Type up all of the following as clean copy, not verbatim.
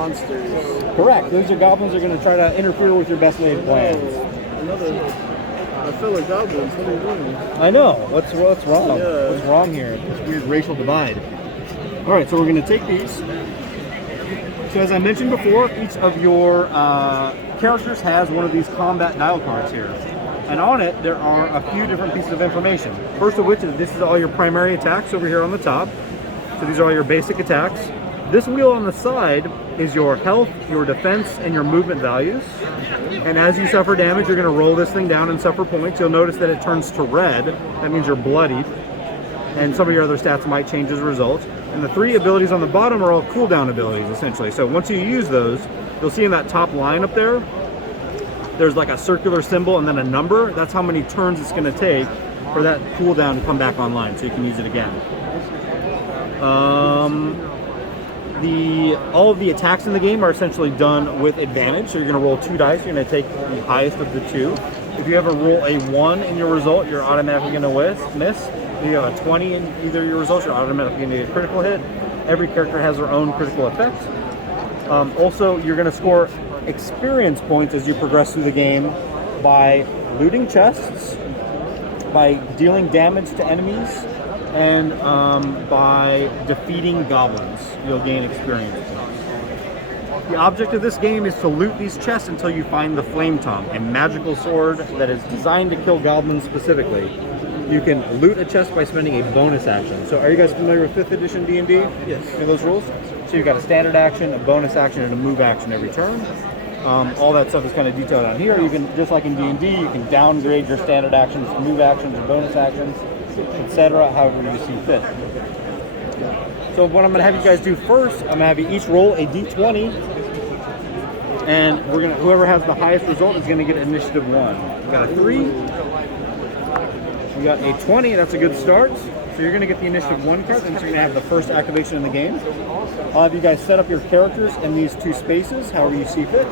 monsters. Correct. Those are goblins that are going to try to interfere with your best laid plans. A fellow goblins. What are you doing? I know. What's wrong? Yeah. What's wrong here? This weird racial divide. All right, so we're going to take these. So as I mentioned before, each of your characters has one of these combat dial cards here. And on it, there are a few different pieces of information. First of which is this is all your primary attacks over here on the top. So these are all your basic attacks. This wheel on the side is your health, your defense, and your movement values. And as you suffer damage, you're going to roll this thing down and suffer points. You'll notice that it turns to red. That means you're bloodied. And some of your other stats might change as a result. And the three abilities on the bottom are all cooldown abilities, essentially. So once you use those, you'll see in that top line up there, there's like a circular symbol and then a number. That's how many turns it's going to take for that cooldown to come back online, so you can use it again. All of the attacks in the game are essentially done with advantage. So you're going to roll 2 dice. You're going to take the highest of the 2. If you ever roll a 1 in your result, you're automatically going to miss. If you have a 20 in either of your results, you're automatically going to get a critical hit. Every character has their own critical effect. Also, you're going to score experience points as you progress through the game by looting chests, by dealing damage to enemies, and by defeating goblins. You'll gain experience points. The object of this game is to loot these chests until you find the Flame Tongue, a magical sword that is designed to kill goblins specifically. You can loot a chest by spending a bonus action. So are you guys familiar with 5th edition D&D? Yes. You know those rules? So you've got a standard action, a bonus action, and a move action every turn. All that stuff is kind of detailed on here. You can, just like in D&D, you can downgrade your standard actions to move actions or bonus actions, etc., however you see fit. So what I'm going to have you guys do first, I'm going to have you each roll a d20, and whoever has the highest result is going to get initiative 1. We got a 3, we got a 20, that's a good start. So you're going to get the initiative 1 card, and so you're going to have the first activation in the game. I'll have you guys set up your characters in these 2 spaces, however you see fit.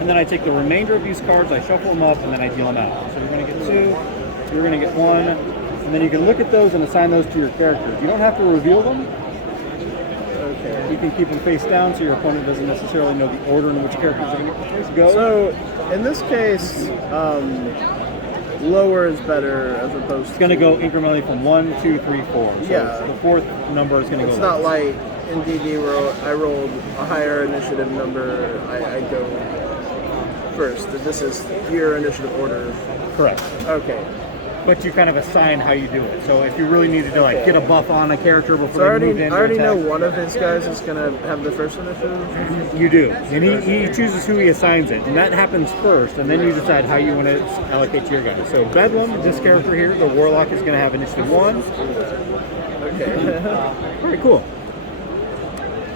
And then I take the remainder of these cards, I shuffle them up, and then I deal them out. So you're going to get 2, you're going to get 1, and then you can look at those and assign those to your characters. You don't have to reveal them. Okay. You can keep them face down so your opponent doesn't necessarily know the order in which characters are going to go. So, in this case, lower is better as opposed to... It's going to go incrementally from 1, 2, 3, 4. So yeah. The 4th number is going to go... It's not like in DD where I rolled a higher initiative number, I go first. This is your initiative order. Correct. Okay. But you kind of assign how you do it. So if you really needed to like get a buff on a character before so they move in, I already know one of his guys is going to have the first initiative? You do. And he chooses who he assigns it. And that happens first, and then you decide how you want to allocate to your guys. So Bedlam, this character here, the Warlock, is going to have initiative 1. Okay. Very cool.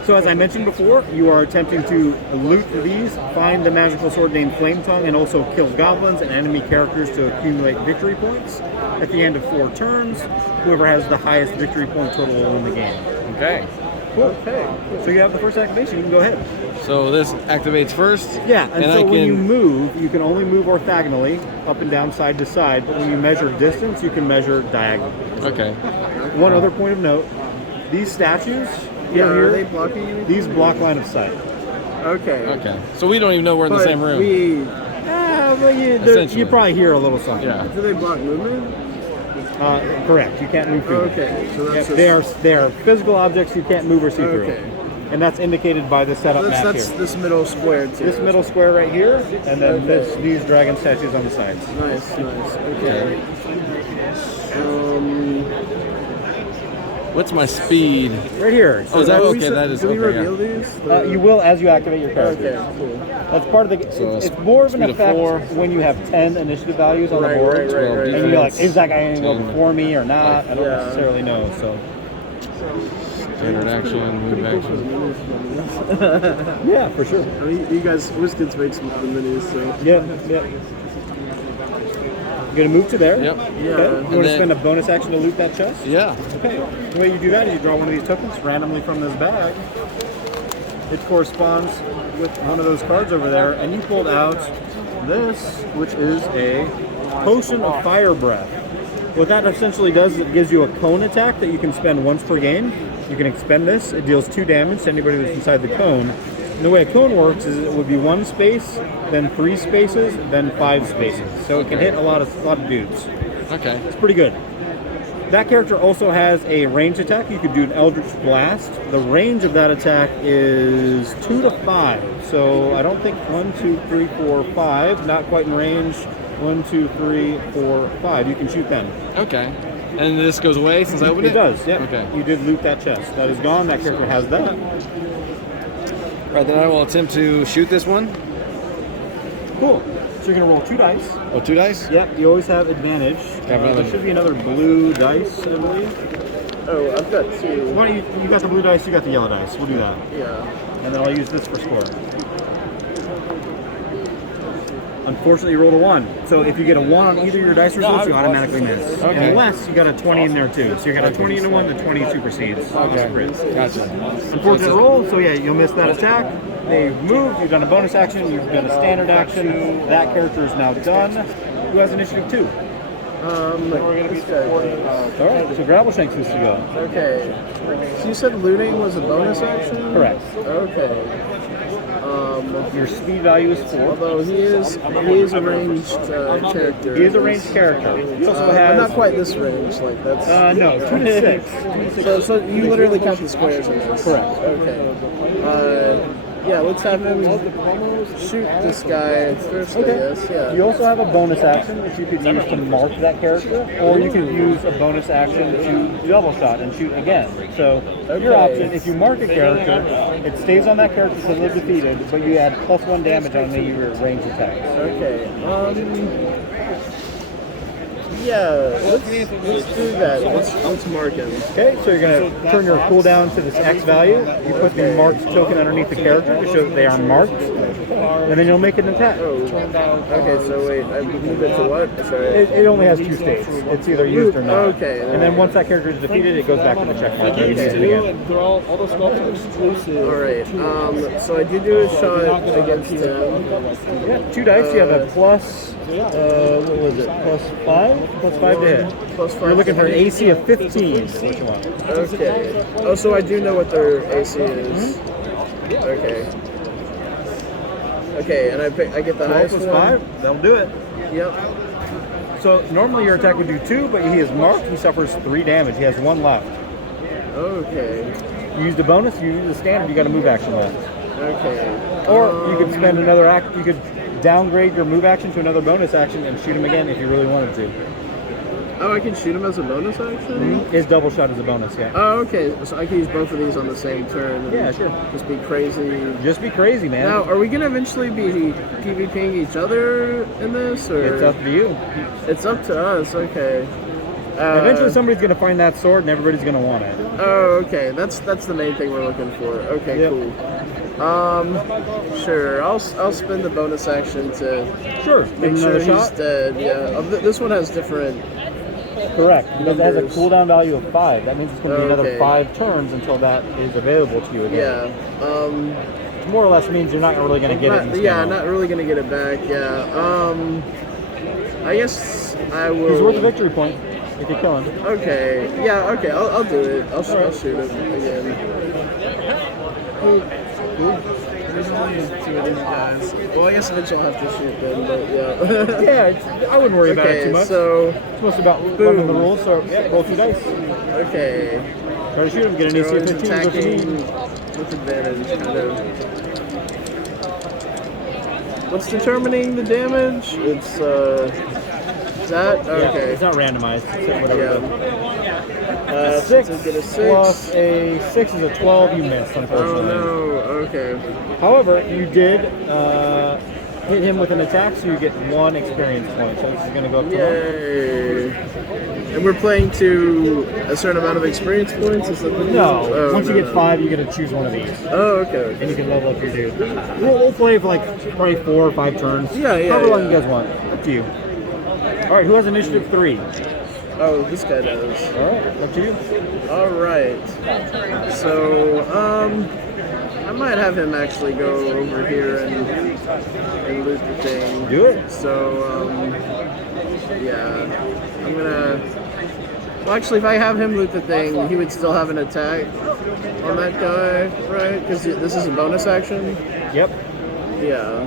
So as I mentioned before, you are attempting to loot these, find the magical sword named Flame Tongue, and also kill goblins and enemy characters to accumulate victory points. At the end of 4 turns, whoever has the highest victory point total will win the game. Okay. Cool. Okay. So you have the first activation. You can go ahead. So this activates first? Yeah, and so when you move, you can only move orthogonally, up and down, side to side, but when you measure distance, you can measure diagonally. Okay. One other point of note, these statues... Yeah, here, are they blocking you? These block line of sight. Okay. Okay. So we don't even know we're in the same room. But you probably hear a little something. Yeah. Do they block movement? Correct. You can't move through. Okay. So that's they are physical objects you can't move or see through. Okay. And that's indicated by the setup map that's here. This middle square too. This middle square right here, and then these dragon statues on the sides. Nice. Okay. What's my speed? Right here. So is that okay? That is do we okay. reveal these? You will as you activate your character. Okay, cool. That's part of the. So it's more of an speed of effect 4. when you have 10 initiative values on the board, Right. and you're like, is that guy going to go 10. before me or not? I don't necessarily know. So. Standard action, move action. Yeah, for sure. I mean, you guys, WizKids make some of the minis, so. Yep. You're going to move to there? Yep. Okay. You want to spend a bonus action to loot that chest? Yeah. Okay. The way you do that is you draw one of these tokens randomly from this bag. It corresponds with one of those cards over there, and you pulled out this, which is a Potion of Fire Breath. What that essentially does is it gives you a cone attack that you can spend once per game. You can expend this. It deals 2 damage to anybody that's inside the cone. And the way a cone works is it would be 1 space, then 3 spaces, then 5 spaces. So it can hit a lot of dudes. Okay. It's pretty good. That character also has a range attack. You could do an Eldritch Blast. The range of that attack is 2 to 5. So I don't think 1, 2, 3, 4, 5. Not quite in range. 1, 2, 3, 4, 5. You can shoot them. Okay. And this goes away since I opened it? It does, yeah. Okay. You did loot that chest. That is gone. That character has that. Right, then I will attempt to shoot this one. Cool. So you're going to roll 2 dice. Oh, 2 dice? Yep, you always have advantage. There should be another blue dice, I believe. Oh, I've got 2. Why don't you got the blue dice, you got the yellow dice. We'll do that. Yeah. And then I'll use this for score. Unfortunately, you rolled a 1. So if you get a 1 on either of your dice results, you automatically miss. Okay. Unless you got a 20 in there too. So you got a 20 into 1, the 20 supersedes. Okay. Gotcha. Unfortunate roll, so yeah, you'll miss that attack. They've moved, you've done a bonus action, you've done a standard action. That character is now done. Who has initiative 2? This guy does. Alright, so Gravel Shanks is to go. Okay. So you said looting was a bonus action? Correct. Okay. Your speed value is 4. Although he is a ranged character. He is a ranged character. He also but has... not quite this range. Like that's. no, 2 to 6. So you literally count the squares in this. Correct. Okay. Yeah, let's have him shoot this guy first, I guess. Yeah. You also have a bonus action which you could use to mark that character, or you can use a bonus action to double shot and shoot again. So your option, if you mark a character, it stays on that character until they're defeated, but you add +1 damage on any of your ranged attacks. Okay. Yeah, let's do that. Let's mark him. Okay, so you're going to turn your cooldown to this X value. You put the marked token underneath the character to show that they are marked, and then you'll make an attack. Oh, okay, so wait, I move it to what? Sorry. It only has 2 states. It's either used or not. Okay. And then once that character is defeated, it goes back to the check mark. You can use it again. All the spells are exclusive. Alright, so I did do a shot against him. Yeah, 2 dice. You have a plus, what was it? +5? +5 to hit. +5. You're looking for an AC of 15. What you want? Okay. Oh, so I do know what their AC is. Okay. Okay, and I get the 12 highest plus one? 5? That'll do it. Yep. So normally your attack would do 2, but he is marked. He suffers 3 damage. He has 1 left. Okay. You used a bonus. You used a standard. You got a move action left. Okay. Or you could spend another act. You could downgrade your move action to another bonus action and shoot him again if you really wanted to. Oh, I can shoot him as a bonus action? His double shot is a bonus, yeah. Oh, okay. So I can use both of these on the same turn. And Yeah, sure. Just be crazy. Just be crazy, man. Now, are we gonna eventually be PvPing each other in this, or It's up to you. It's up to us. Okay. Eventually, somebody's gonna find that sword, and everybody's gonna want it. Oh, okay. That's the main thing we're looking for. Okay, Yep. cool. Sure. I'll spend the bonus action to Sure. make sure Another he's shot. dead. Yeah. This one has different. Correct, because it has a Numbers. cooldown value of 5. That means it's going to be another Okay. 5 turns until that is available to you again. Yeah. Which more or less means you're not really going to get it. In this game. Not really gonna get it back. Yeah. I guess I will. He's worth a victory point if you kill him. Okay. Yeah. Okay. I'll do it. I'll shoot him again. Cool. There's only 2 of these guys. Well, I guess eventually I'll have to shoot them, but yeah. Yeah, I wouldn't worry about it too much. So, It's mostly about learning the rules, so yeah, roll 2 dice. okay. Try to shoot him, get an AC of Everyone's 15, go attacking 15. with advantage, kind of. What's determining the damage? It's, that? Yeah, Okay. it's not randomized, it's whatever. Yeah. 6 so get a 6. plus a 6 is a 12, you missed, Oh unfortunately. no, okay. However, you did hit him with an attack, so you get 1 experience point. So this is going to go up to 1. Yay. And we're playing to a certain amount of experience points? Is that the No, Oh, once no. you get 5, you get to choose one of these. Oh, okay. And you can level up your dude. We'll play for like probably 4 or 5 turns. Yeah, However long yeah. you guys want. Up to you. Alright, who has initiative 3? Oh, this guy does. Alright, up to you. Alright. So, I might have him actually go over here and loot the thing. Do it. So, yeah. I'm gonna Well, actually, if I have him loot the thing, he would still have an attack on that guy, right? Because this is a bonus action. Yep. Yeah.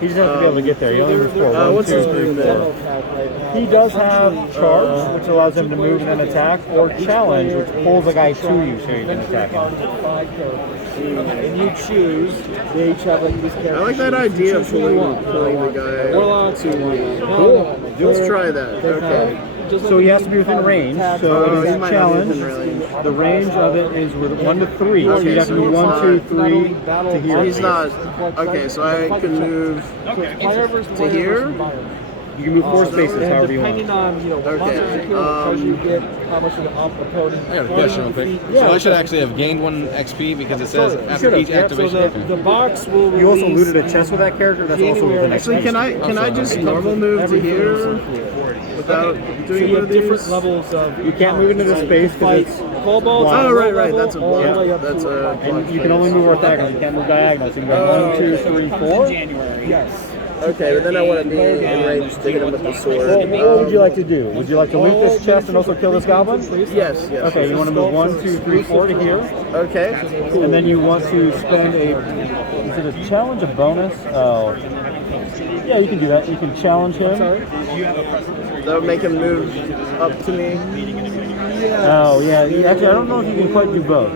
He just has to be able to get there. He only moves forward. One, What's his two, three, move four. then? He does have charge, which allows him to move and then attack, or challenge, which pulls a guy to you so you can attack him. And you choose. They each have like these characters. I like that idea of pulling the guy to me. Cool. Let's try that. Okay. So he has to be within range. So Oh, it he is a might not be within challenge. range. The range of it is with 1 to 3. So you have to be 1, 2, 3 to here. He's not. Okay, so I can move to here. You can move 4 spaces however you Depending want. on what Okay, monster secure you get, how much of the opponent. I got a question real quick. Yeah. So I should actually have gained 1 XP because it says after each Yeah, so activation. The box will You also release looted a chest with that character. That's also within Actually, XP. can I just normal move to here without doing you one have of these? different levels of. You can't move into the space because it's Kobolds. Oh, right. That's a all the way block. up That's to- a and block you can only move orthogonal. You can't move diagonal. So you can go 1, 2, 3, 4. Yes. Okay, but then I want to be in range to hit him with the sword. What would you like to do? Would you like to loot this chest and also kill this goblin? Yes. Okay, you want to move 1, 2, 3, 4 to here, Okay. and then you want to spend a. Is it a challenge, a bonus? Oh, yeah, you can do that. You can challenge him. That would make him move up to me. Oh, yeah. Actually, I don't know if you can quite do both.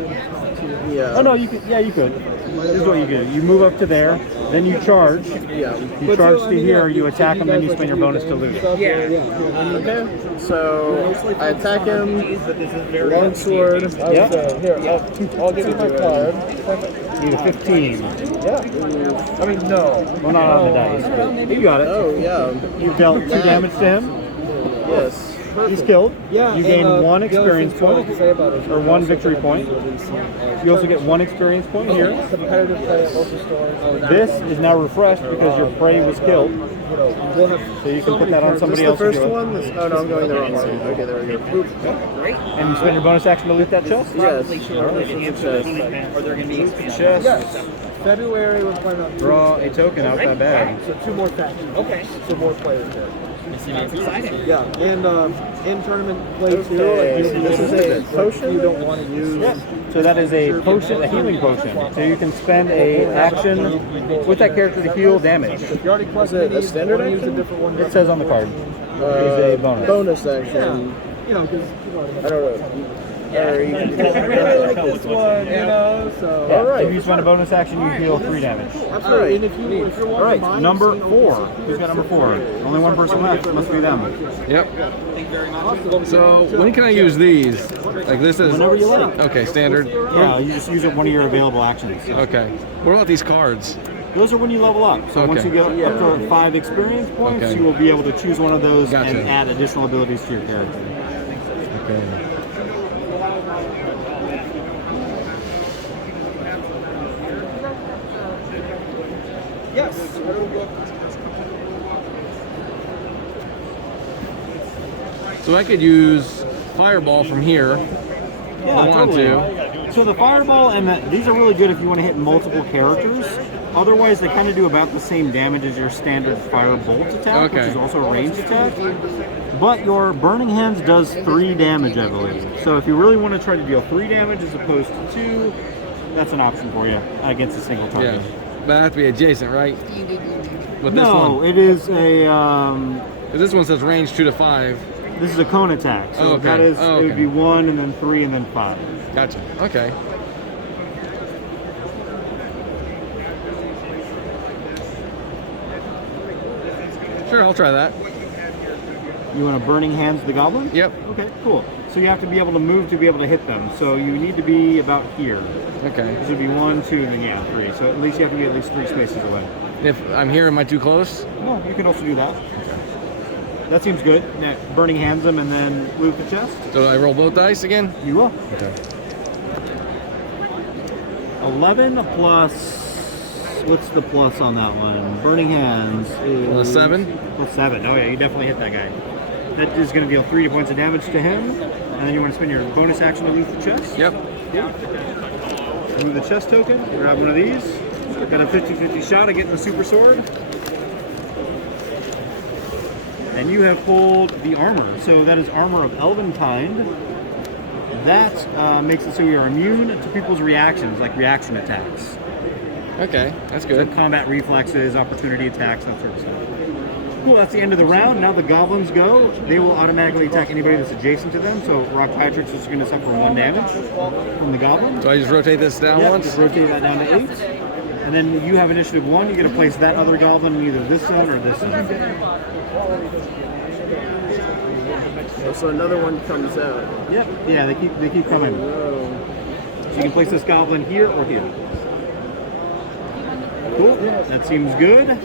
Yeah. Oh no, you could. Yeah, you could. This is what you do. You move up to there, then you charge. Yeah. You charge to here. You attack him, then you spend your bonus to loot. Okay. So I attack him. Long sword. Yeah. Here, I'll give you my card. Need a 15. Yeah. I mean, no. Well, not on the dice, but you got it. Oh yeah. You dealt 2 damage to him. Yes. He's killed. Yeah. You gain and, 1 the other experience thing too I point, can say about it is or we're 1 also victory gonna point. be releasing, You also get 1 experience point here. competitive play at local stores. This is now refreshed because your prey was killed. We'll have So you can put that on Is this somebody the else. first if you like. one? Oh no, I'm going the wrong way. Okay, there we go. Oop. And you spend your bonus action to loot that chest? Yes. Chest. Yes. February we're planning on Draw a token out that bag. So 2 more factions. Okay. So more players there. Exciting. Yeah, and in tournament play too. Okay, Like, this is a potion? You don't want to use. Yeah. So that is a potion, a healing potion. So you can spend a action with that character to heal damage. If you already plus Is it a minis, standard you wanna use a action? different one. It says on the card. It's a bonus. Bonus action. You know, because I don't know. Or you can I really like this one. You know, so. Yeah. All right. If you spend a bonus action, you heal 3 damage. Absolutely. And if you're All right, number 4. Who's got number 4? Only 1 person left. It must be them. Yep. So when can I use these? Like this is Whenever you like. Okay, standard. Yeah, you just use it one of your available actions. Okay. What about these cards? Those are when you level up. So once Okay. you get up to 5 experience points, Okay. you will be able to choose one of those Gotcha. and add additional abilities to your character. Okay. Yes. So I could use Fireball from here. Yeah, I want totally. So the fireball and these are really good if you want to hit multiple characters. Otherwise, they kind of do about the same damage as your standard firebolt attack, which Okay. is also a ranged attack. But your burning hands does 3 damage, I believe. So if you really want to try to deal 3 damage as opposed to 2, that's an option for you against a single Yeah. target. But I have to be adjacent, right? With this No, one. it is a 'Cause this one says range 2 to 5. this is a cone attack. So Oh, okay. that is Oh, it would okay. be 1 and then 3 and then 5. Gotcha. Okay. Sure, I'll try that. You want a burning hands the goblin? Yep. Okay, cool. So you have to be able to move to be able to hit them. So you need to be about here. Okay. This would be 1, 2, and then yeah, 3. So at least you have to be at least 3 spaces away. If I'm here, am I too close? No, you can also do that. That seems good. Now, burning hands them and then loot the chest. So I roll both dice again? You will. Okay. 11 plus. What's the plus on that one? Burning hands is Plus 7? Plus 7. Oh yeah, you definitely hit that guy. That is going to deal 3 points of damage to him, and then you want to spend your bonus action to loot the chest. Yep. Move the chest token. Grab one of these. Got a 50-50 shot at getting the super sword. And you have pulled the armor. So that is armor of elven kind. That makes it so you are immune to people's reactions, like reaction attacks. Okay, that's So good. combat reflexes, opportunity attacks, that sort of stuff. Cool, that's the end of the round. Now the goblins go. They will automatically attack anybody that's adjacent to them. So Rock Patrick's is going to suffer 1 damage from the goblin. So I just rotate this down Yep, once? just rotate that down to 8. And then you have initiative 1. You get to place that other goblin in either this zone or this zone. So another one comes out. Yep. Yeah, they keep coming. Oh. So you can place this goblin here or here. Cool. That seems good.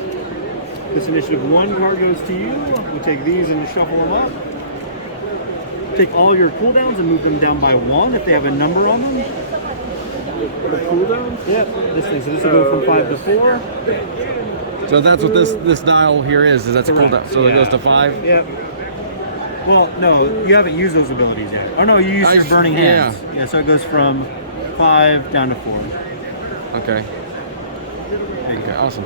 This initiative 1 card goes to you. We take these and shuffle them up. Take all your cooldowns and move them down by 1 if they have a number on them. The cooldown? Yep. This thing. So this will go from 5 to 4. So that's what this dial here is that's a Correct. cooldown. So it goes to 5? Yep. Well, no, you haven't used those abilities yet. Oh no, you used your burning hands. Yeah, so it goes from 5 down to 4. Okay. Okay, awesome.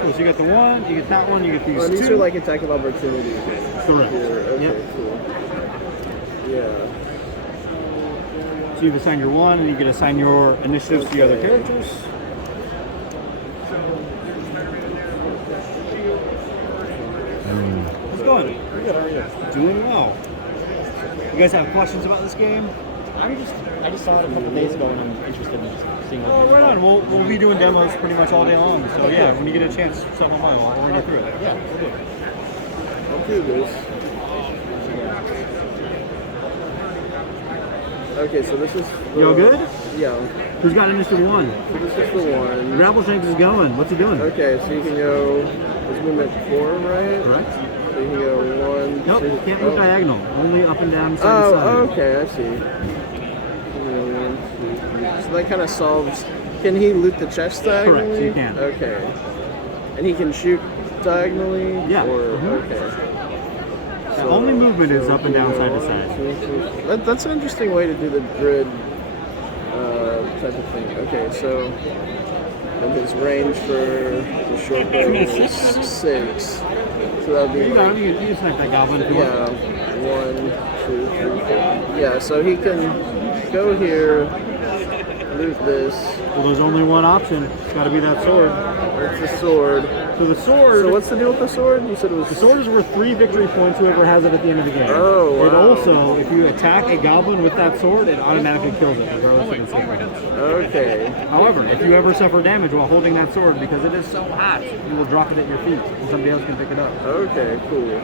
Cool, so you got the 1, you get that one, you get these Oh, these 2. are like attack of opportunity. Correct. Here. Okay, Yep. cool. Yeah. So you've assigned your 1, and you can assign your initiatives to the other characters. How's it going? Good, how are you? Doing well. You guys have questions about this game? I just saw it a couple days ago and I'm interested in seeing what Oh, right on. We'll be doing demos pretty much all day long. So yeah, when you get a chance, stop online. We'll run you through it. Yeah, we'll do it. I'll do this. Okay, so this is. You all good? Yeah. Who's got initiative 1? So this is the one. Grappleshanks is going. What's he doing? Okay, so you can go. There's movement 4, right? Correct. So you can go 1. Nope, 2, you can't move oh. diagonal. Only up and down, side to Oh, side. okay, I see. So that kind of solves. Can he loot the chest diagonally? Correct, you can. Okay. And he can shoot diagonally? Yeah. Or, Mhm. okay. The only movement is up and down, side to side. That's an interesting way to do the grid type of thing. Okay, so and his range for the short bow is 6. So that'd be You got like, him. You snipe that goblin if you yeah, want. 1, 2, 3, 4. Yeah, so he can go here, loot this. Well, there's only one option. It's got to be that sword. It's the sword. So the sword. So what's the deal with the sword? You said it was. The sword is worth 3 victory points, whoever has it at the end of the game. Oh, wow. It also, if you attack a goblin with that sword, it automatically kills it, regardless of its hit points. Okay. However, if you ever suffer damage while holding that sword, because it is so hot, you will drop it at your feet, and somebody else can pick it up. Okay, cool.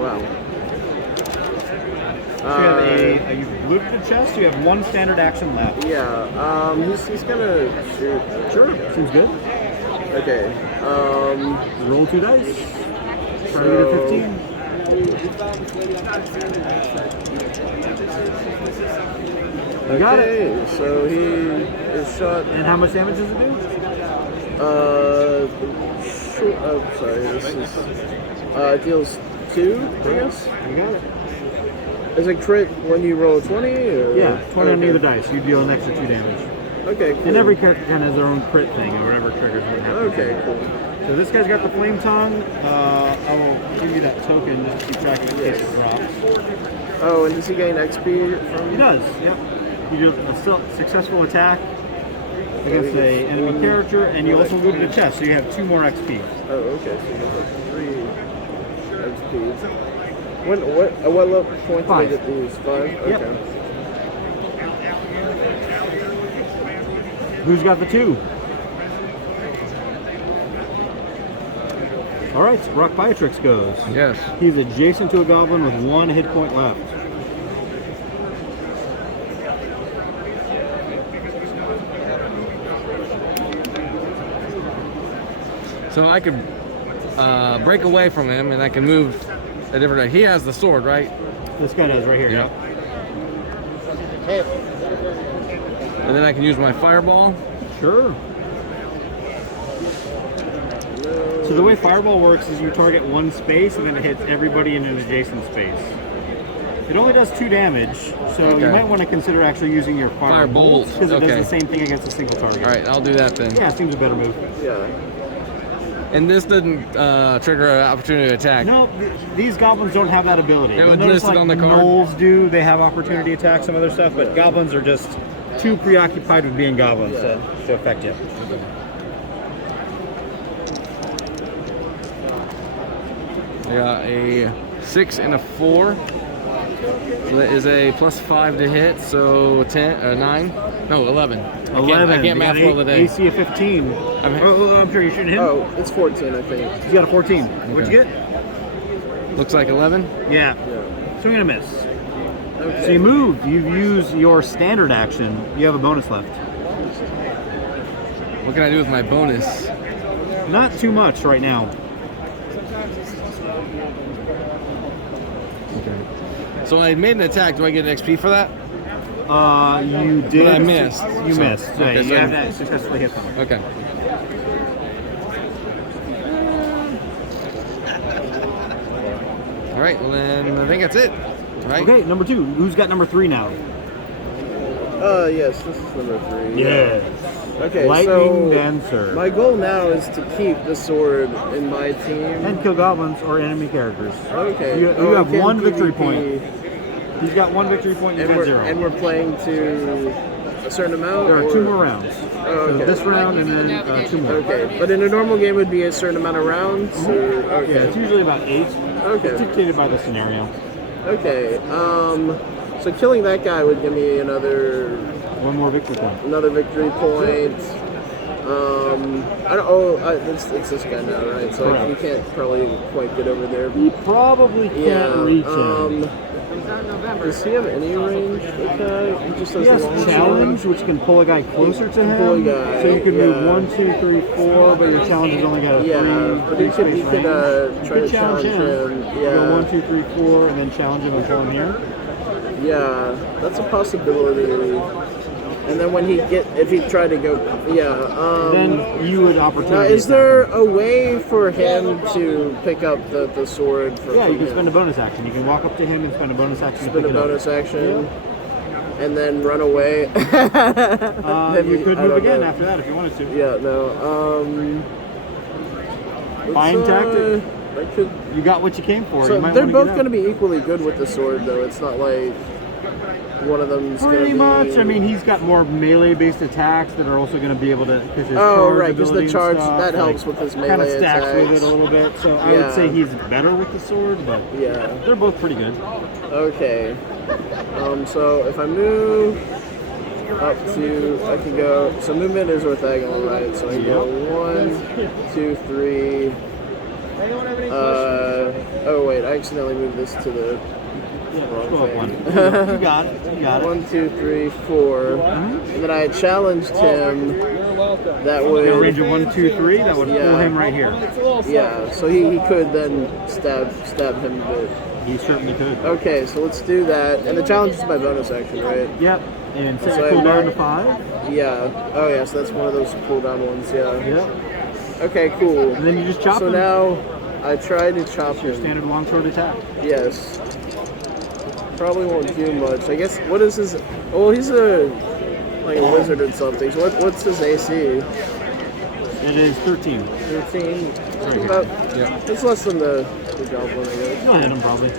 Wow. So you have you've looted the chest, you have 1 standard action left. Yeah, he's gonna shoot. Sure, seems good. Okay, Roll 2 dice. Try to get a 15. You got it. okay, so he is shot, And how much damage does it do? sorry, this is, deals 2, I guess? You got it. Is it crit when you roll 20, or? Yeah, 20 on Okay. either dice. You deal an extra 2 damage. Okay, cool. And every character kind of has their own crit thing, or whatever triggers what happens. Okay, cool. So this guy's got the flame tongue. I will give you that token just to keep track of it in case it drops. Oh, and does he gain XP from? He does, yep. You do a successful attack against a enemy character, and you also looted a chest, so you have 2 more XP. Oh, okay. So you get like 3 XP. At what level point do 5. they get these? 5? Okay. Yep. Who's got the 2? All right, Rock Beatrix goes. Yes. He's adjacent to a goblin with 1 hit point left. So I could break away from him and I can move a different way. He has the sword, right? This guy does right here. Yep. And then I can use my fireball. Sure. So the way fireball works is you target 1 space and then it hits everybody in an adjacent space. It only does 2 damage, so you Okay. might want to consider actually using your fire bolt Firebolt, because it okay. does the same thing against a single target. All right, I'll do that then. Yeah, it seems a better move. Yeah. And this didn't trigger an opportunity to attack. No, these goblins don't have that ability. It You'll was notice, listed on the card. Gnolls do. They have opportunity attack, some other stuff, but goblins are just too preoccupied with being goblins to affect you. I got a 6 and a 4. So that is a +5 to hit, so 9. No, 11. I can't math well today. AC of 15. I'm sure you shouldn't hit him. Oh, it's 14, I think. You got a 14. What'd you Okay. get? Looks like 11. Yeah. Yeah. Swing and a miss. Okay. So you moved. You've used your standard action. You have a bonus left. What can I do with my bonus? Not too much right now. So I made an attack. Do I get an XP for that? You did. But I missed. You So- missed. So okay, you so- have that successfully hit them. Okay. All right. Well then, I think that's it. Right? Okay, number 2. Who's got number 3 now? Yes, this is number 3. Okay, Lightning so Dancer. my goal now is to keep the sword in my team. And kill goblins or enemy characters. Okay. You have okay, 1 victory PvP. point. He's got 1 victory point. You've And got we're, 0. and we're playing to a certain amount? There are or- 2 more rounds. Oh, So okay. this round and then 2 more. Okay, but in a normal game would be a certain amount of rounds? Or, okay. Yeah, it's usually about 8. It's Okay. dictated by the scenario. Okay. So killing that guy would give me another 1 more victory point. victory point. I don't. Oh, it's this guy now, right? So Correct. he can't probably quite get over there. He probably can't Yeah. reach him. Does he have any range? Okay. He just He has has long challenge, which can pull a guy closer to him. Pull a guy, so you can move yeah. 1, 2, 3, 4, but your challenge is only got a 3. Yeah, but he could space range. try You to could challenge him. Go Yeah. 1, 2, 3, 4, and then challenge him and pull him here. Yeah, that's a possibility. And then when if he tried to go, Then you would opportunity. Now, is attack there him. a way for him to pick up the sword? Yeah, you can him? spend a bonus action. You can walk up to him and spend a bonus action. to Spend a pick it up. bonus action, and then run away. You could I move don't again know. after that if you wanted to. Yeah, no. Fine tactic. I could. You got what you came for. So you might they're wanna both get going to out. be equally good with the sword, though. It's not like one of them's going to Pretty be. much. I mean, he's got more melee-based attacks that are also going to be able to. Cause his Oh, charge right, 'cause the ability and charge, stuff, that helps with his Kind melee of stacks with attacks. it a little bit. So I Yeah. would say he's better with the sword, but Yeah. they're both pretty good. Okay. So if I move up to, I can go. So movement is orthogonal, right? So I can go 1, 2, 3. Oh wait, I accidentally moved this to the Yeah, wrong go up thing. 1. You got it. You got it. 1, 2, 3, 4. And then I challenged him. That In a range would, of 1, 2, 3, that would pull Yeah. him right here. yeah. So he could then stab him a bit. He certainly could. Okay, so let's do that. And the challenge is my bonus action, right? Yep. And set So your I cooldown mark- to 5. Yeah. Oh yeah. So that's one of those cooldown ones. Yeah. Yep. Okay. Cool. And then you just chop So him. now I try to chop Your him. standard longsword attack. Yes. Probably won't do much. I guess. What is his? Oh, he's a wizard or something. So what's his AC? It is 13. 13. Right About, Yeah. it's less than the goblin, I guess. You'll hit him probably.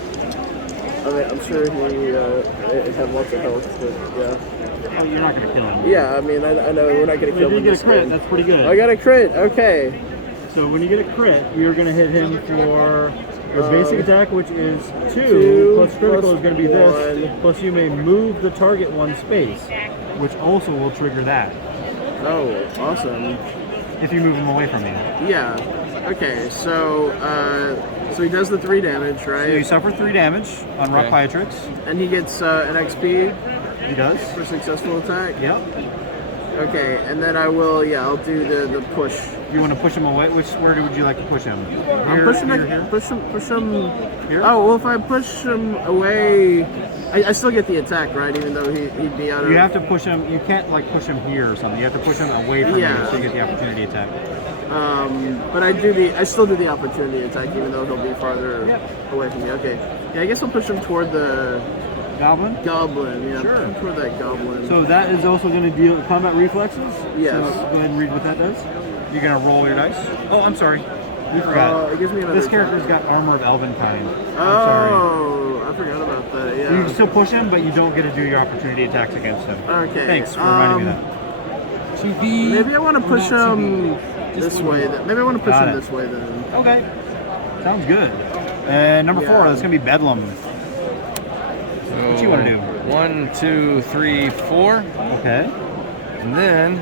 I mean, I'm sure he had lots of health, but yeah. Oh, you're not going to kill him. Yeah, I mean, I know we're not gonna If kill you him. get a this crit, game. that's pretty good. I got a crit. Okay. So when you get a crit, you're going to hit him for your basic attack, which is 2, 2 plus critical plus is going to be this, 1. plus you may move the target 1 space, which also will trigger that, Oh, awesome. if you move him away from you. Yeah. Okay. So he does the 3 damage, So you right? suffer 3 damage on Rock Okay. Piatrix. And he gets an XP He does. for successful attack. Yep. Okay. And then I'll do the push. You want to push him away? Where would you like to push him? I'm Here, pushing here, it. here? Push him. Here? Oh well, if I push him away, I still get the attack, right? Even though he'd be out of... You have to push him. You can't like push him here or something. You have to push him away from you so you get the opportunity attack. But I still do the opportunity attack, even though he'll be farther away from me. Okay. Yeah, I guess I'll push him toward the Goblin? Goblin, yeah. Sure. Push him toward that goblin. So that is also going to deal combat reflexes? Yes. So go ahead and read what that does. You're going to roll your dice. Oh, I'm sorry. We forgot. It gives me another This character's got armor of elven kind. Oh, I forgot about that, yeah. You can still push him, but you don't get to do your opportunity attacks against him. Okay. Thanks for reminding me of that. Maybe I want to push him this way. Maybe I want to push him this way then. Okay. Sounds good. And number 4, that's going to be Bedlam. What do you want to do? 1, 2, 3, 4. Okay. And then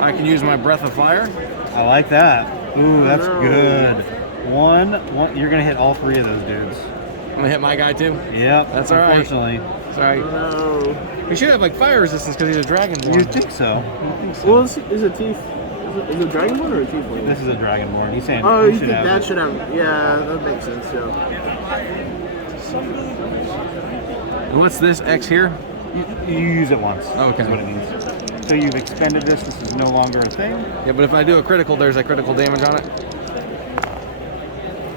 I can use my Breath of Fire. I like that. Ooh, that's good. One, you're going to hit all 3 of those dudes. I'm going to hit my guy too? Yep. That's all right. Unfortunately. Sorry. No. We should have like fire resistance because he's a Dragonborn. You think so? Well, is it Tief? Is it Dragonborn or a Tiefling? This is a Dragonborn. He's saying. Oh, you think have that it. should have? Yeah, that makes sense. Yeah. And what's this X here? You use it once. Okay. Is what it means. So you've expended this. This is no longer a thing. Yeah, but if I do a critical, there's a critical damage on it.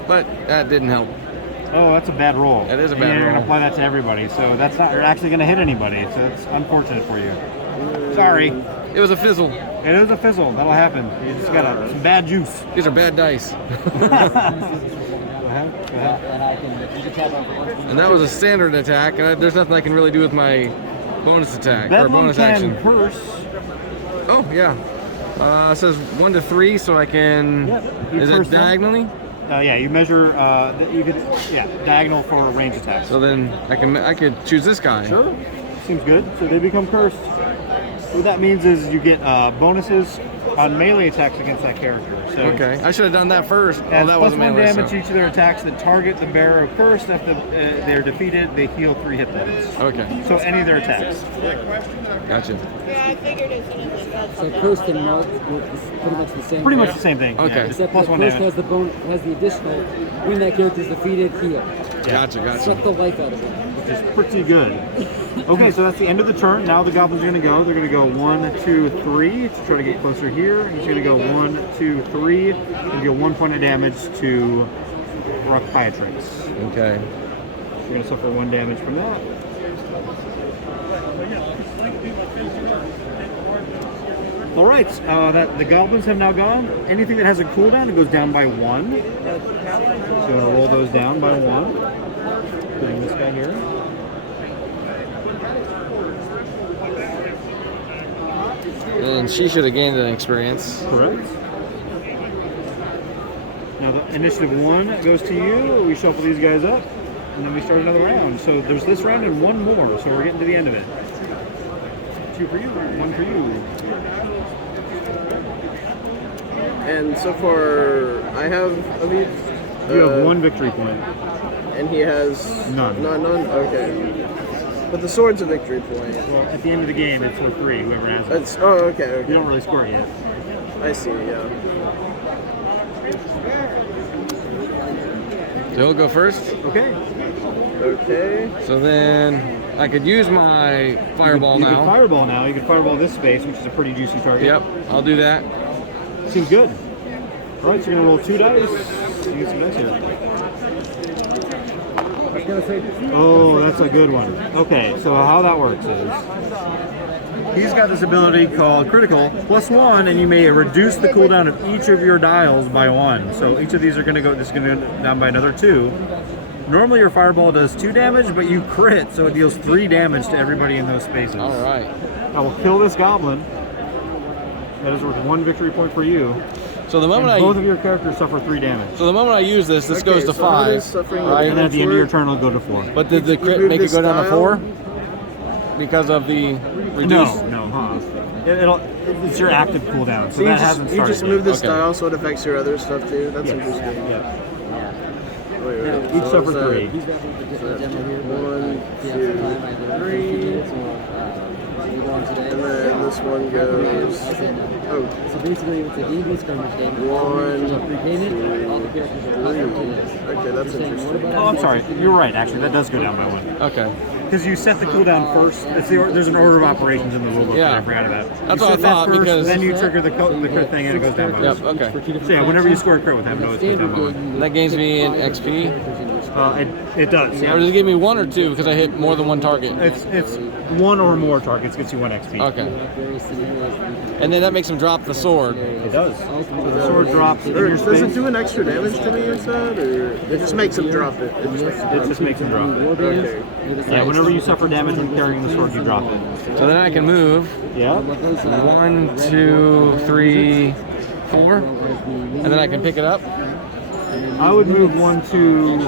But that didn't help. Oh, that's a bad roll. That is a bad You're going roll. to apply that to everybody. So that's not actually going to hit anybody. So it's unfortunate for you. Sorry. It was a fizzle. It is a fizzle. That'll happen. You just got some bad juice. These are bad dice. Go ahead. Go ahead. And that was a standard attack. And there's nothing I can really do with my bonus attack or Bedlam bonus can action. curse. Oh yeah. It says 1 to 3, so I can. Yep. You Is it curse them. diagonally? Yeah, you measure. You could diagonal for range attacks. So then I could choose this guy. Sure. Seems good. So they become cursed. What that means is you get bonuses on melee attacks against that character. So Okay. I should have done that first. Oh, adds that plus wasn't 1 melee. damage So. to each of their attacks that target the bearer of curse. After they're defeated, they heal 3 hit points. Okay. So any of their attacks. Gotcha. So cursed and marked is pretty much the same. Pretty much the same thing. Okay. Yeah, Except plus that 1 cursed damage. has the additional when that character is defeated, heal. Gotcha. Suck the life out of it. Which is pretty good. Okay, so that's the end of the turn. Now the goblins are going to go. They're going to go 1, 2, 3 to try to get closer here. He's going to go 1, 2, 3 and deal 1 point of damage to Rockpiatrix. Okay. You're going to suffer 1 damage from that. All right, the goblins have now gone. Anything that has a cooldown, it goes down by 1. So I'm going to roll those down by 1. Putting this guy here. And she should have gained an experience. Correct. Now the initiative 1 goes to you. We shuffle these guys up, and then we start another round. So there's this round and 1 more. So we're getting to the end of it. 2 for you, 1 for you. And so far, I have a lead. You have 1 victory point. And he has None. None. Okay. But the sword's a victory point. Well, at the end of the game, it's for 3. Whoever has it. That's okay. You don't really score it yet. I see. Yeah. So he'll go first. Okay. Okay. So then I could use my fireball you now. can fireball now. You can fireball this space, which is a pretty juicy target. Yep, I'll do that. Seems good. All right, so you're gonna roll 2 dice. You get some dice here. Oh, that's a good one. Okay, so how that works is he's got this ability called critical +1, and you may reduce the cooldown of each of your dials by 1. So each of these are going to go. This is going to go down by another 2. Normally your fireball does 2 damage, but you crit, so it deals 3 damage to everybody in those spaces. All right. I will kill this goblin. That is worth 1 victory point for you. So the moment And both of your characters suffer 3 damage. So the moment I use this, this goes to so how 5. does suffering right? And then at the end of your turn, it'll go to 4. But did the crit move make it this go down to dial? 4? Because of the reduced? No. It's your active cooldown, so So that hasn't you started just move this Okay. dial so it affects your other stuff too. That's yet. interesting. Yeah. Wait. Each So suffer is that 3. 1, 2, 3. And then this one goes. Oh. So basically, it's a D&D skirmish game. 1, There's a prepayment, all the characters are 3. Okay, that's interesting. Oh, I'm sorry. You're right, actually. That does go down by 1. Okay. because you set the cooldown first. There's an order of operations in the rulebook that I forgot about. That's you what I set that thought, first, because then you trigger the crit thing and it goes down by Yep. one. Okay. So yeah, whenever you score a crit with him, it always goes down by one. That gains me an XP. It does. Or Yeah. does it give me 1 or 2 because I hit more than one target? It's one or more targets gets you 1 XP. Okay. And then that makes him drop the sword. It does. So the sword drops in Or your does space. it do an extra damage to me, you said? Or it just makes him drop it? It just makes him drop it. Okay. Yeah, whenever you suffer damage when carrying the sword, you drop it. So then I can move Yeah. 1, 2, 3, 4, and then I can pick it up. I would move 1, 2.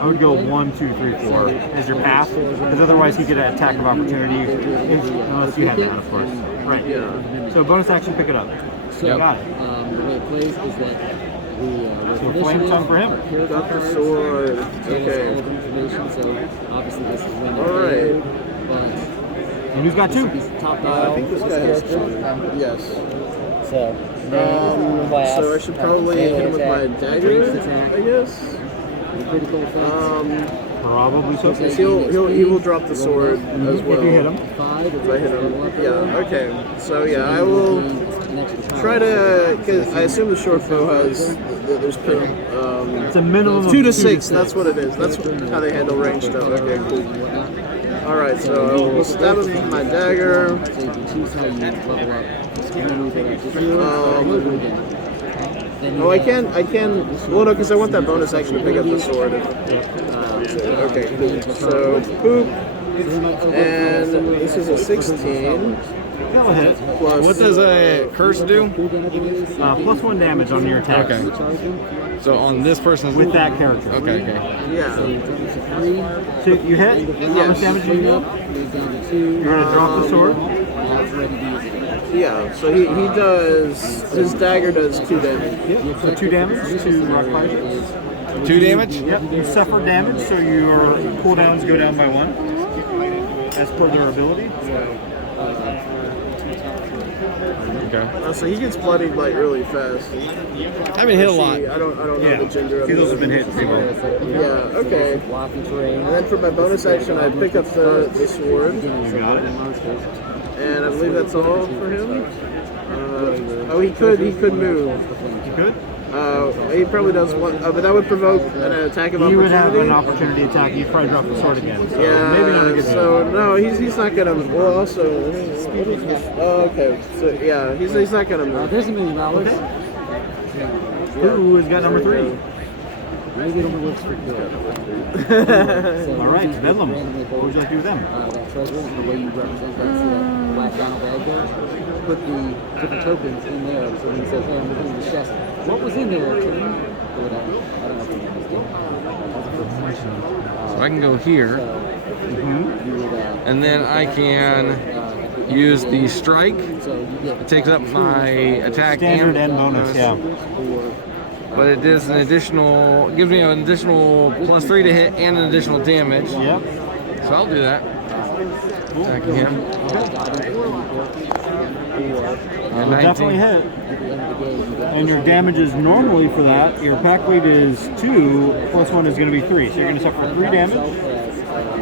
I would go 1, 2, 3, 4 as your path, because otherwise he get an attack of opportunity. Unless you have that, of course. Right. Yeah. So bonus action, pick it up. Yep. Got it. The way it plays is that So flame tongue for him. Got the sword. Okay. So obviously this is winning. All right. And who's got 2? Top I dial. think this guy has 2. Yes. So So I should probably hit him with my dagger, I guess. Probably so. Since he will drop the sword as well. If you hit him. If I hit him. Yeah. Okay. So yeah, I will try to. Cause I assume the short bow has. There's It's a minimum of 2 to 6. That's what it is. That's how they handle range stuff. Okay. Cool. All right. So I will stab him with my dagger. Oh, I can. Well, no, because I want that bonus action to pick up the sword. Okay, cool. So, boop. And this is a 16. That'll hit. Plus, What does a curse do? +1 damage on your attack. Okay. So on this person's With that character. Okay. Yeah. So you hit? How much damage do you get? You're going to drop the sword? Yeah. So he does. His dagger does 2 damage. So 2 damage to rock fight. 2 damage? Yep, you suffer damage, so your cooldowns go down by 1 as per their ability. Okay. So he gets bloodied like really fast. I've been hit a lot. I don't know the gender of Those it. have been hit pretty well. Yeah. Okay. And then for my bonus action, I pick up the sword. You got it. And I believe that's all for him. Oh, he could move. You good? He probably does one, but that would provoke an attack of opportunity. You would have an opportunity attack. You'd probably drop the sword again. So Yeah, maybe not a good so no, he's not gonna. Well, also, what is this? Oh, okay. So yeah, he's not gonna move. There's $1 million. Who has got number 3? Maybe it only works for good. All right, Bedlam. What would you like to do with them? That treasure, the way you represent that black down bag there, put the different tokens in there. So when he says, hey, I'm looking at the chest, what was in there? Or whatever. I don't know if you So I can go here, and then I can use the strike. It takes up my attack Standard and bonus, yeah. But it does an additional, gives me an additional +3 to hit and an additional damage. Yep. So I'll do that. Attacking him. And 19. Definitely hit. And your damage is normally for that. Your attack weight is 2, +1 is going to be 3. So you're going to suffer 3 damage.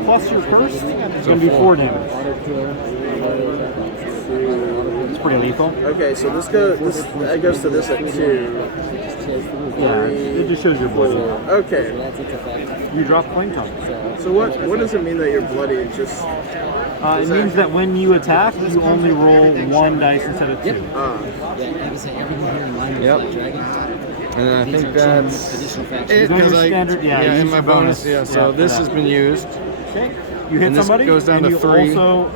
Plus your curse is going to be 4 damage. It's pretty lethal. Okay, so that goes to this at 2. Yeah, it just shows your blood. Okay. You drop flame tongue. So what does it mean that you're bloody? Just It means that when you attack, you only roll 1 dice instead of 2. Yep. And I think that's it because Standard, in my bonus. Yeah, so this has been used. Okay. You hit And this somebody, goes down and to you 3. Also,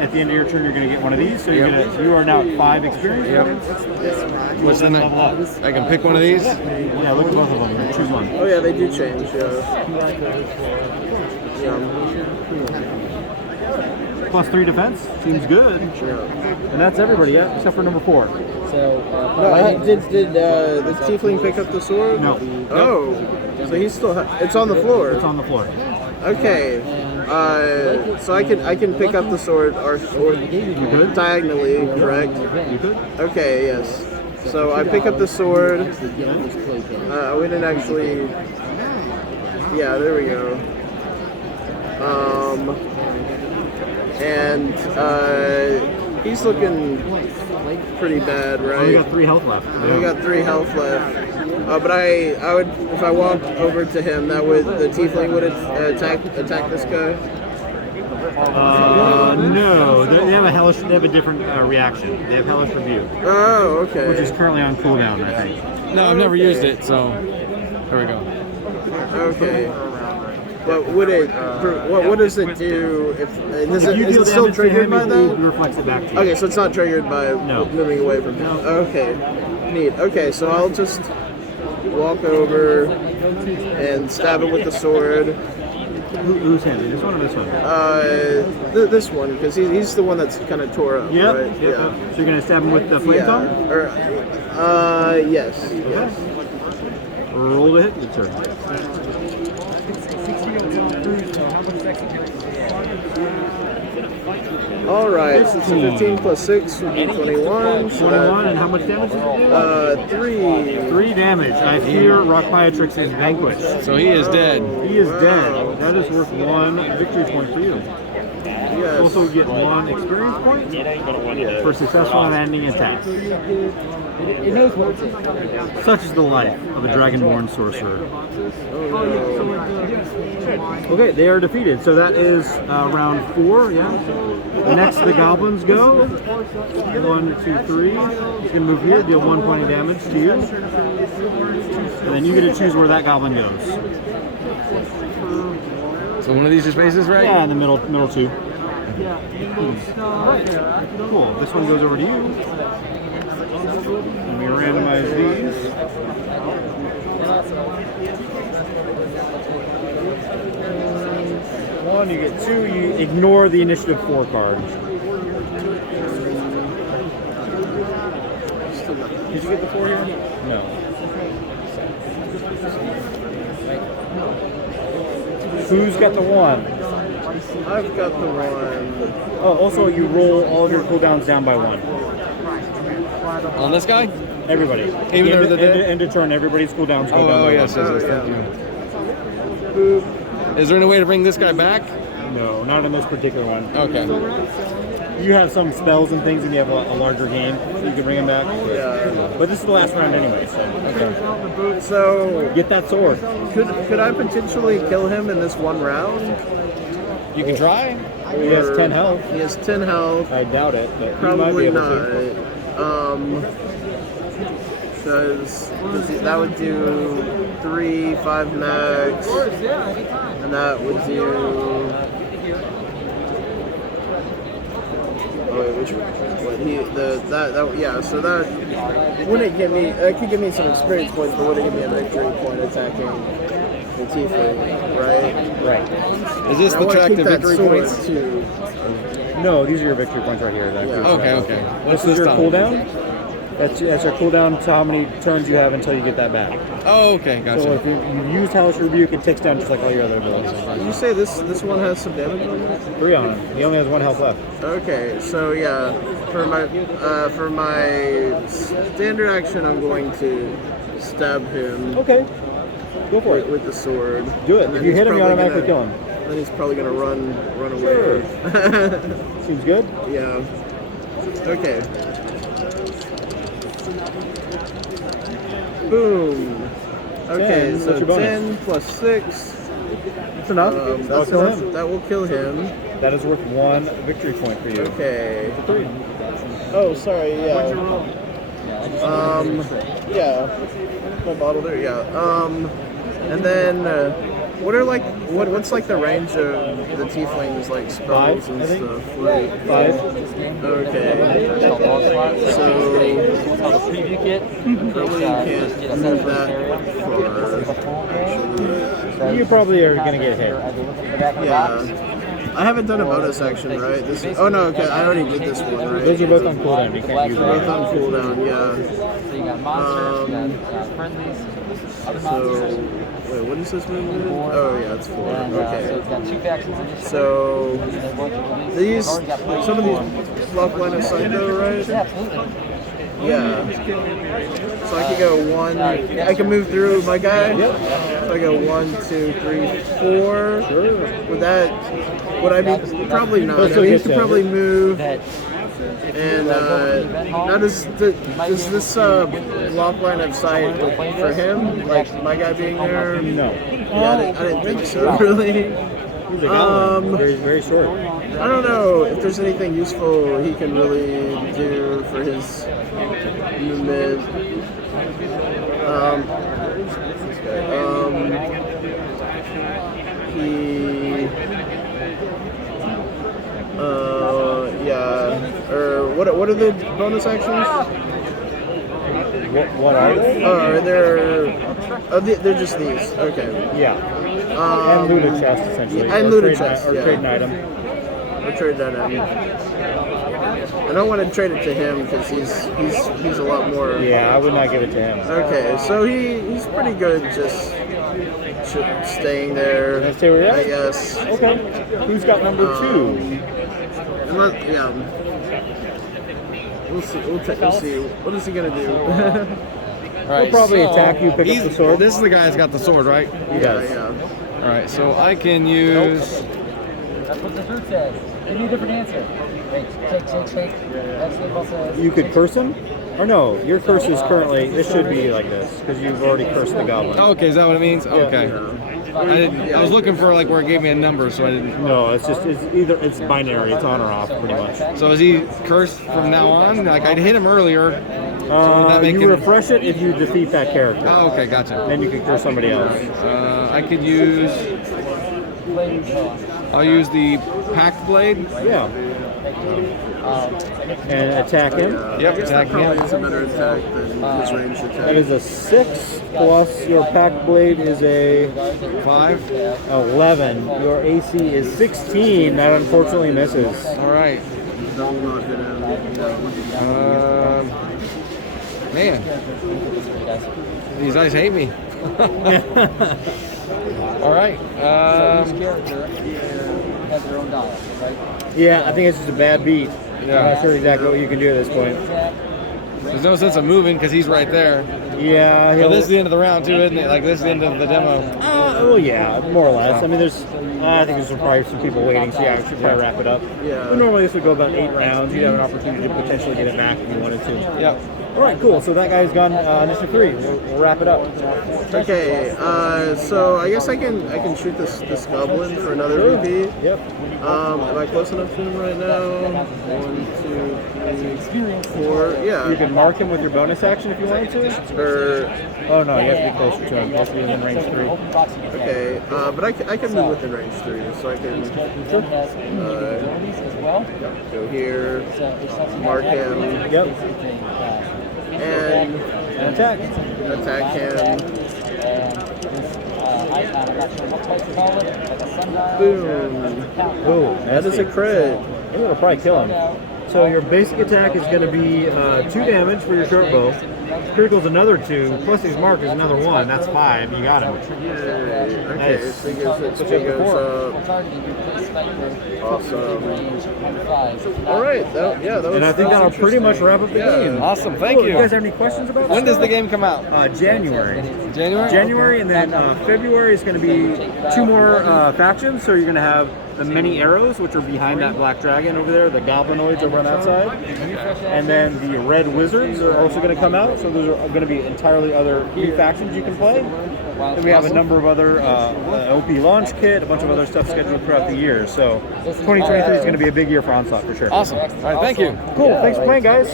at the end of your turn, you're going to get one of these. So you are now at 5 experience points. What's the next? I can pick one of these. Yeah, look at both of them. Choose one. oh yeah, they do change. Yeah. +3 defense. Seems good. Yeah. And that's everybody, yeah, except for number 4. No, did the tiefling pick up the sword? No. Oh, so he's still. It's on the floor. It's on the floor. Okay. So I can pick up the sword or diagonally, correct? You could. Okay. Yes. So I pick up the sword. We didn't actually. Yeah. There we go. And he's looking pretty bad, right? We got 3 health left. We got 3 health left. But I would, if I walked over to him, that would the tiefling would attack this guy. No, they have a hellish. They have a different reaction. They have hellish rebuke, Oh, okay. which is currently on cooldown, I think. No, I've never used it, so there we go. Okay. But would it? What does it do if? Is it still triggered by It that? reflects it back to you. Okay, so it's not triggered by moving away from him. Okay, neat. Okay, so I'll just walk over and stab him with the sword. Who's handed? This one or this one? This one, because he's the one that's kind of tore up. Yep. Right? Yep. So you're gonna stab him with the flame tongue? Yes. Yes. Roll to hit. Good turn. All right. So 15 plus 6 would be 21. So 21, and how much damage does it do? 3. 3 damage. I fear Rockpiatrix is vanquished. So he is dead. He is dead. That is worth 1 victory point for you. Yes. Also get 1 experience point for successful landing attacks. It knows what it's in. Such is the life of a dragonborn sorcerer. Okay, they are defeated. So that is round 4, yeah? Next, the goblins go. 1, 2, 3. He's going to move here, deal 1 point of damage to you. And then you get to choose where that goblin goes. So one of these are spaces, right? Yeah, in the middle 2. Cool. This one goes over to you. Let me randomize these. One, you get 2. You ignore the initiative 4 card. Did you get the 4 here? No. Who's got the 1? I've got the 1. Oh, also you roll all of your cooldowns down by 1. On this guy? Everybody. Even though end of turn, everybody's cooldowns go down Oh, by yes, 1. yes, thank you. Is there any way to bring this guy back? No, not in this particular one. Okay. You have some spells and things, and you have a larger game, so you can bring him back. Yeah. But this is the last round anyway, so Okay. So get that sword. could I potentially kill him in this one round? You can try. He has 10 health. He has 10 health. I doubt it, but Probably you might not. be able to. Because that would do 3, 5 max, and that would do. Oh wait, which one? What yeah. So that wouldn't give me. It could give me some experience points, but wouldn't give me a victory point attacking the tiefling, right? Right. Is this And I the wanna track keep to that victory sword, points? too. No, these are your victory points right here. Okay, okay. What's This is this your time? cooldown. That's your cooldown to how many turns you have until you get that back. Oh, okay, gotcha. So if you've used Hellish Rebuke, it ticks down just like all your other abilities. Did you say this one has some damage on it? 3 on him. He only has 1 health left. Okay, so yeah, for my standard action, I'm going to stab him Okay. Go for it. with the sword. Do it. And If then you he's hit him, you probably automatically kill gonna- him. Then he's probably gonna run away. Seems good. Yeah. Okay. Boom. Okay, 10, so what's your bonus? 10 plus 6. That's enough. That'll kill him. That will kill him. That is worth 1 victory point for you. Okay. Oh, sorry. Yeah. Yeah. My bottle there. Yeah. And then what's like the range of the tieflings like spells 5, and I think. stuff? Like, 5. okay. So Preview kit. probably can't move that far. You probably are going to get hit. Yeah. I haven't done a bonus action, right? Oh no, okay, I already did this one, right? Those are both on cooldown. You can't use They're both them. on cooldown, yeah. So you got monsters, you got friendlies, other So, monsters. wait, what is this movement? Oh yeah, it's 4. And, so Okay. it's got 2 factions in this. So these, some of these block line of sight though, right? Absolutely. Yeah. So I could go 1. I can move through my guy. Yep. I go 1, 2, 3, 4. Sure. Would I be? Probably not. I Still mean, he get could you. probably move. And now does this block line of sight for him? Like my guy being there? No. Yeah, I didn't think so, really. He's a goblin. Very, very short. I don't know if there's anything useful he can really do for his movement. Yeah. Or what are the bonus actions? What are they? They're just these. Okay. Yeah. And loot a chest, essentially. And Or loot a trade chest, Or yeah. trade an item. Or trade that in. I don't want to trade it to him because he's a lot more. Yeah, I would not give it to him. Okay, so he's pretty good just staying there. Wanna stay where you're I at? guess. Okay. Who's got number 2? Yeah. We'll see. We'll see. What is he gonna do? All right, He'll probably so attack you, pick up the sword. This is the guy that's got the sword, right? Yeah. All right, so I can use. That's what the fruit says. Give me a different answer. Take. That's what it says. You could curse him? Or no, your curse is currently, it should be like this, because you've already cursed the goblin. Oh, okay, is that what it means? Okay. I was looking for like where it gave me a number, so I didn't. No, it's binary, it's on or off, pretty much. So is he cursed from now on? Like I hit him earlier. So would that make You him... refresh it if you defeat that character. Oh, okay, gotcha. Then you can curse somebody else. I could use. I'll use the Pact Blade. Yeah. And attack him. Yep, attack Probably him. is a better attack than his ranged attack. That is a 6 plus your pack blade is a 5. 11. Your AC is 16. That unfortunately misses. All right. Don't knock it out. Man, these guys hate me. All right. Each character has their own dial, right? Yeah, I think it's just a bad beat. Yeah. I'm not sure exactly what you can do at this point. There's no sense of moving because he's right there. Yeah. So this is the end of the round too, isn't it? Like this is the end of the demo. Well, yeah, more or less. I mean, I think there's probably some people waiting, so yeah, we should probably wrap it up. Yeah. But normally this would go about 8 rounds. You'd have an opportunity to potentially get it back if you wanted to. Yep. All right, cool. So that guy's gone initiative 3. We'll wrap it up. Okay, so I guess I can shoot this goblin for another VP. Yep. Am I close enough to him right now? 1, 2, 3, 4. Yeah. You can mark him with your bonus action if you wanted to. Or Oh no, you have to be closer to him. You have to be in range 3. okay, but I can move within range 3, so I can go here, mark him, Yep. and Attack. attack him. Boom. Oh, That is a crit. It'll probably kill him. So your basic attack is going to be 2 damage for your short bow. Critical's another 2, plus his mark is another 1. That's 5. You got him. Yay. Okay, Nice. so it goes up. Awesome. All right. That was. And I think that'll pretty much wrap up the game. Awesome. Thank Cool. you. You guys have any questions about When does this? the game come out? January. January. January, and then February is going to be 2 more factions. So you're going to have the many arrows, which are behind that black dragon over there, the goblinoids over on that side, and then the red wizards are also going to come out. So those are going to be entirely other new factions you can play. Then we have a number of other OP launch kit, a bunch of other stuff scheduled throughout the year. So 2023 is going to be a big year for Onslaught for sure. Awesome. All right. Thank you. Cool. Thanks for playing, guys.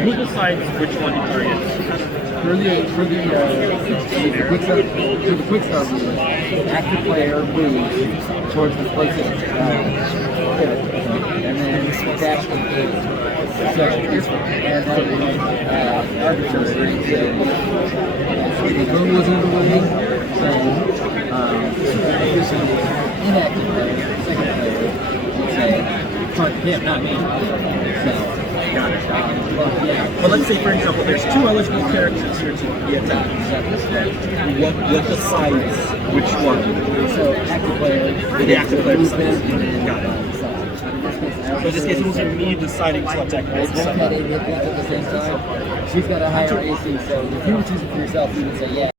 Who decides which one you target? For the quick start move, active player moves towards the places pivot, and then dash to the pivot. So it's and then arbitrary. So the boom was in the way, so inactive player, second player, would say, target him, not me. So. But let's say, for example, there's 2 eligible characters here to be attacked. What decides which one? So active player, The active player moves decides. in, Got it. so in this case, But in this case, it was me deciding to attack If versus one had somebody. 8 hit points at the same time, she's got a higher AC, so if you were choosing for yourself, you would say, yeah,